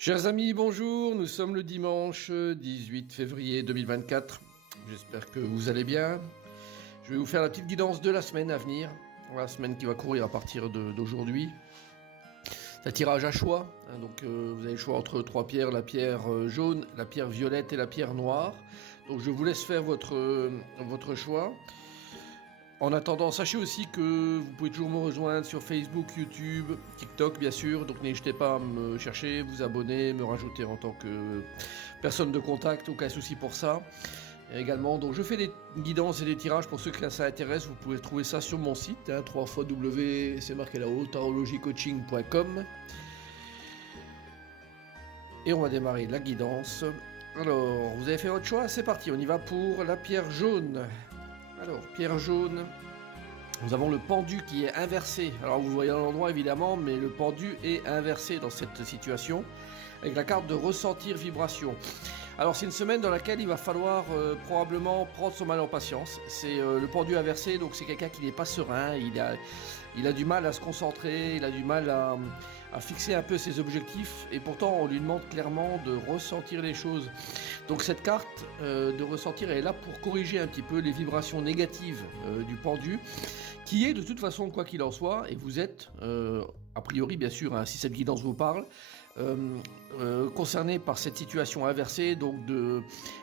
Chers amis, bonjour, nous sommes le dimanche 18 février 2024. J'espère que vous allez bien. Je vais vous faire la petite guidance de la semaine à venir, la semaine qui va courir à partir d'aujourd'hui. C'est un tirage à choix, donc vous avez le choix entre trois pierres, la pierre jaune, la pierre violette et la pierre noire. Donc je vous laisse faire votre choix. En attendant, sachez aussi que vous pouvez toujours me rejoindre sur Facebook, YouTube, TikTok bien sûr, donc n'hésitez pas à me chercher, vous abonner, me rajouter en tant que personne de contact, aucun souci pour ça. Et également, donc je fais des guidances et des tirages pour ceux que ça intéresse, vous pouvez trouver ça sur mon site, 3x, c'est marqué là-haut, tarologycoaching.com. Et on va démarrer la guidance. Alors, vous avez fait votre choix, c'est parti, on y va pour la pierre jaune. Alors, pierre jaune, nous avons le pendu qui est inversé. Alors, vous voyez à l'endroit évidemment, mais le pendu est inversé dans cette situation, avec la carte de ressentir vibration. Alors, c'est une semaine dans laquelle il va falloir probablement prendre son mal en patience. C'est le pendu inversé, donc c'est quelqu'un qui n'est pas serein, il a du mal à se concentrer, il a du mal à fixer un peu ses objectifs, et pourtant on lui demande clairement de ressentir les choses. Donc cette carte de ressentir est là pour corriger un petit peu les vibrations négatives du pendu, qui est de toute façon, quoi qu'il en soit, et vous êtes, a priori bien sûr, si cette guidance vous parle, concerné par cette situation inversée, donc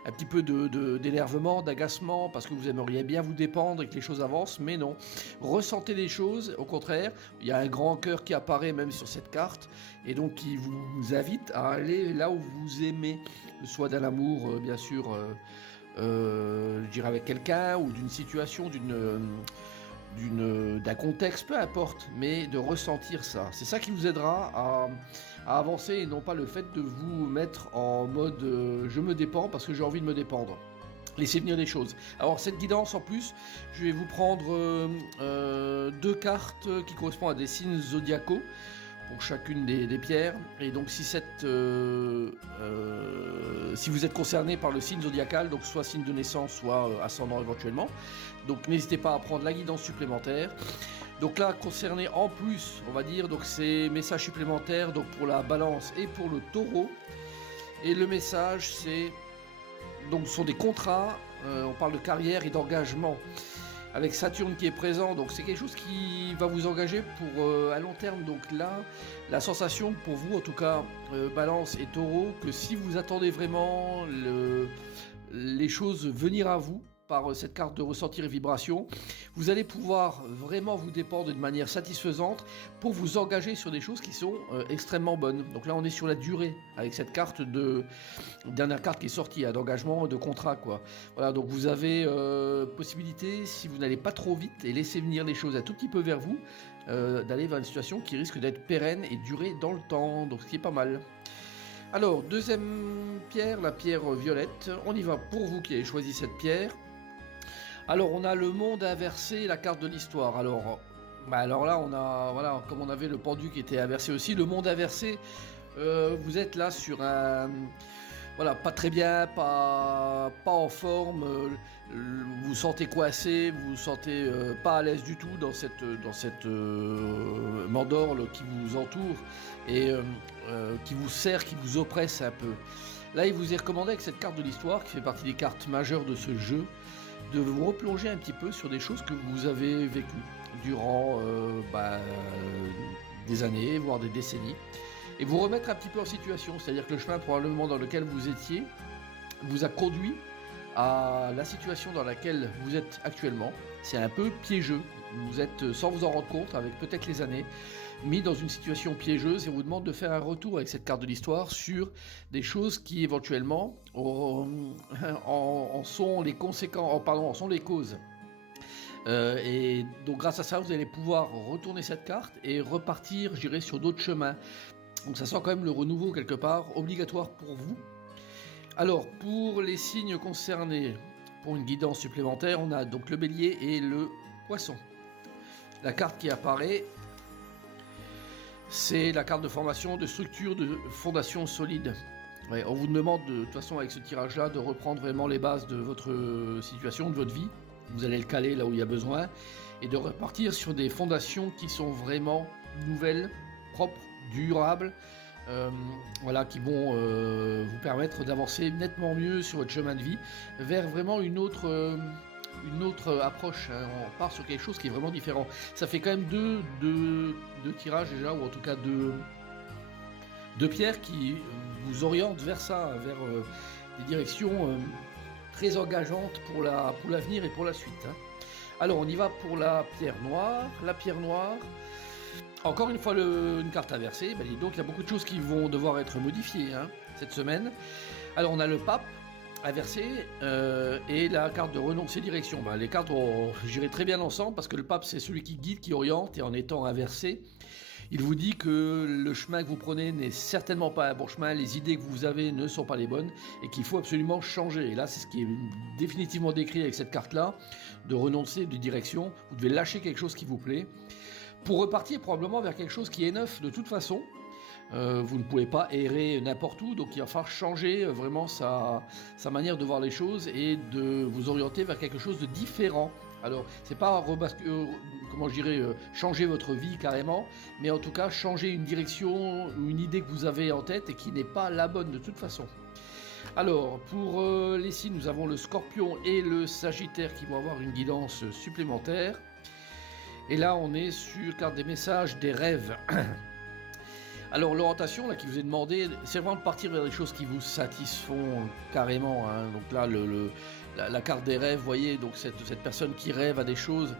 un petit peu d'énervement, d'agacement, parce que vous aimeriez bien vous dépendre et que les choses avancent, mais non. Ressentez les choses, au contraire, il y a un grand cœur qui apparaît même sur cette carte, et donc qui vous invite à aller là où vous aimez, soit d'un amour, bien sûr, je dirais avec quelqu'un, ou d'une situation, d'un contexte, peu importe, mais de ressentir ça. C'est ça qui vous aidera à avancer, et non pas le fait de vous mettre en mode je me dépends parce que j'ai envie de me dépendre. Laissez venir les choses. Alors cette guidance en plus, je vais vous prendre deux cartes qui correspondent à des signes zodiacaux pour chacune des pierres. Et donc si vous êtes concerné par le signe zodiacal, donc soit signe de naissance, soit ascendant éventuellement, donc n'hésitez pas à prendre la guidance supplémentaire. Donc là, concerné en plus, on va dire, donc c'est message supplémentaire donc pour la balance et pour le taureau. Et le message, ce sont des contrats, on parle de carrière et d'engagement. Avec Saturne qui est présent, donc c'est quelque chose qui va vous engager pour à long terme. Donc là, la sensation pour vous, en tout cas, Balance et Taureau, que si vous attendez vraiment les choses venir à vous par cette carte de ressentir et vibration, vous allez pouvoir vraiment vous dépendre de manière satisfaisante pour vous engager sur des choses qui sont extrêmement bonnes. Donc là, on est sur la durée avec cette carte dernière carte qui est sortie, d'engagement, de contrat, quoi. Voilà, donc vous avez possibilité, si vous n'allez pas trop vite et laissez venir les choses un tout petit peu vers vous, d'aller vers une situation qui risque d'être pérenne et durer dans le temps, donc ce qui est pas mal. Alors, deuxième pierre, la pierre violette. On y va pour vous qui avez choisi cette pierre. Alors, on a le monde inversé, la carte de l'histoire. Alors là, on a, voilà, comme on avait le pendu qui était inversé aussi, le monde inversé, vous êtes là sur un... Voilà, pas très bien, pas en forme, vous vous sentez coincé, vous vous sentez pas à l'aise du tout dans cette mandorle qui vous entoure et qui vous serre, qui vous oppresse un peu. Là, il vous est recommandé avec cette carte de l'histoire, qui fait partie des cartes majeures de ce jeu, de vous replonger un petit peu sur des choses que vous avez vécues durant des années, voire des décennies, et vous remettre un petit peu en situation, c'est-à-dire que le chemin probablement dans lequel vous étiez vous a conduit à la situation dans laquelle vous êtes actuellement. C'est un peu piégeux, vous êtes, sans vous en rendre compte, avec peut-être les années, mis dans une situation piégeuse, et on vous demande de faire un retour avec cette carte de l'histoire sur des choses qui éventuellement en sont les conséquences, en sont les causes. Et donc grâce à ça, vous allez pouvoir retourner cette carte et repartir, je dirais, sur d'autres chemins. Donc ça sent quand même le renouveau quelque part, obligatoire pour vous. Alors, pour les signes concernés, pour une guidance supplémentaire, on a donc le bélier et le poisson. La carte qui apparaît, c'est la carte de formation, de structure, de fondation solide. Ouais, on vous demande de toute façon avec ce tirage-là de reprendre vraiment les bases de votre situation, de votre vie. Vous allez le caler là où il y a besoin et de repartir sur des fondations qui sont vraiment nouvelles, propres, durables, euh, voilà, qui vont vous permettre d'avancer nettement mieux sur votre chemin de vie vers vraiment une autre approche, hein. On part sur quelque chose qui est vraiment différent. Ça fait quand même deux tirages déjà, ou en tout cas deux pierres qui vous orientent vers ça, vers des directions très engageantes pour l'avenir et pour la suite, hein. Alors on y va pour la pierre noire. La pierre noire, encore une fois une carte inversée, ben, dis donc il y a beaucoup de choses qui vont devoir être modifiées, hein, cette semaine. Alors on a le pape inversé et la carte de renoncer direction. Ben, les cartes vont gérer très bien ensemble parce que le pape c'est celui qui guide, qui oriente, et en étant inversé, il vous dit que le chemin que vous prenez n'est certainement pas un bon chemin, les idées que vous avez ne sont pas les bonnes et qu'il faut absolument changer. Et là, c'est ce qui est définitivement décrit avec cette carte-là, de renoncer de direction. Vous devez lâcher quelque chose qui vous plaît pour repartir probablement vers quelque chose qui est neuf de toute façon. Vous ne pouvez pas errer n'importe où, donc il va falloir changer vraiment sa manière de voir les choses et de vous orienter vers quelque chose de différent. Alors, c'est pas comment je dirais, changer votre vie carrément, mais en tout cas changer une direction ou une idée que vous avez en tête et qui n'est pas la bonne de toute façon. Alors, pour les signes, nous avons le Scorpion et le Sagittaire qui vont avoir une guidance supplémentaire. Et là, on est sur carte des messages, des rêves. Alors, l'orientation là qui vous est demandée, c'est vraiment de partir vers des choses qui vous satisfont carrément, hein. Donc là, la carte des rêves, vous voyez, donc cette personne qui rêve à des choses,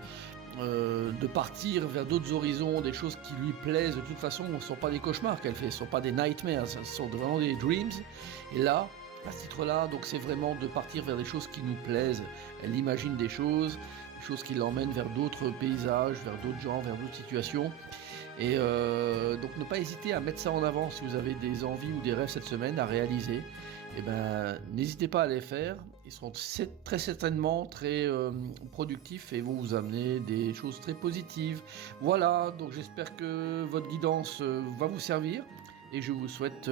de partir vers d'autres horizons, des choses qui lui plaisent. De toute façon, ce ne sont pas des cauchemars qu'elle fait, ce ne sont pas des nightmares, ce sont vraiment des dreams. Et là, à ce titre-là, donc c'est vraiment de partir vers des choses qui nous plaisent. Elle imagine des choses qui l'emmènent vers d'autres paysages, vers d'autres gens, vers d'autres situations. Et donc ne pas hésiter à mettre ça en avant si vous avez des envies ou des rêves cette semaine à réaliser. Eh ben, n'hésitez pas à les faire. Ils seront très certainement très productifs et vont vous amener des choses très positives. Voilà, donc j'espère que votre guidance va vous servir. Et je vous souhaite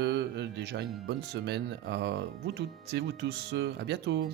déjà une bonne semaine à vous toutes et vous tous. À bientôt.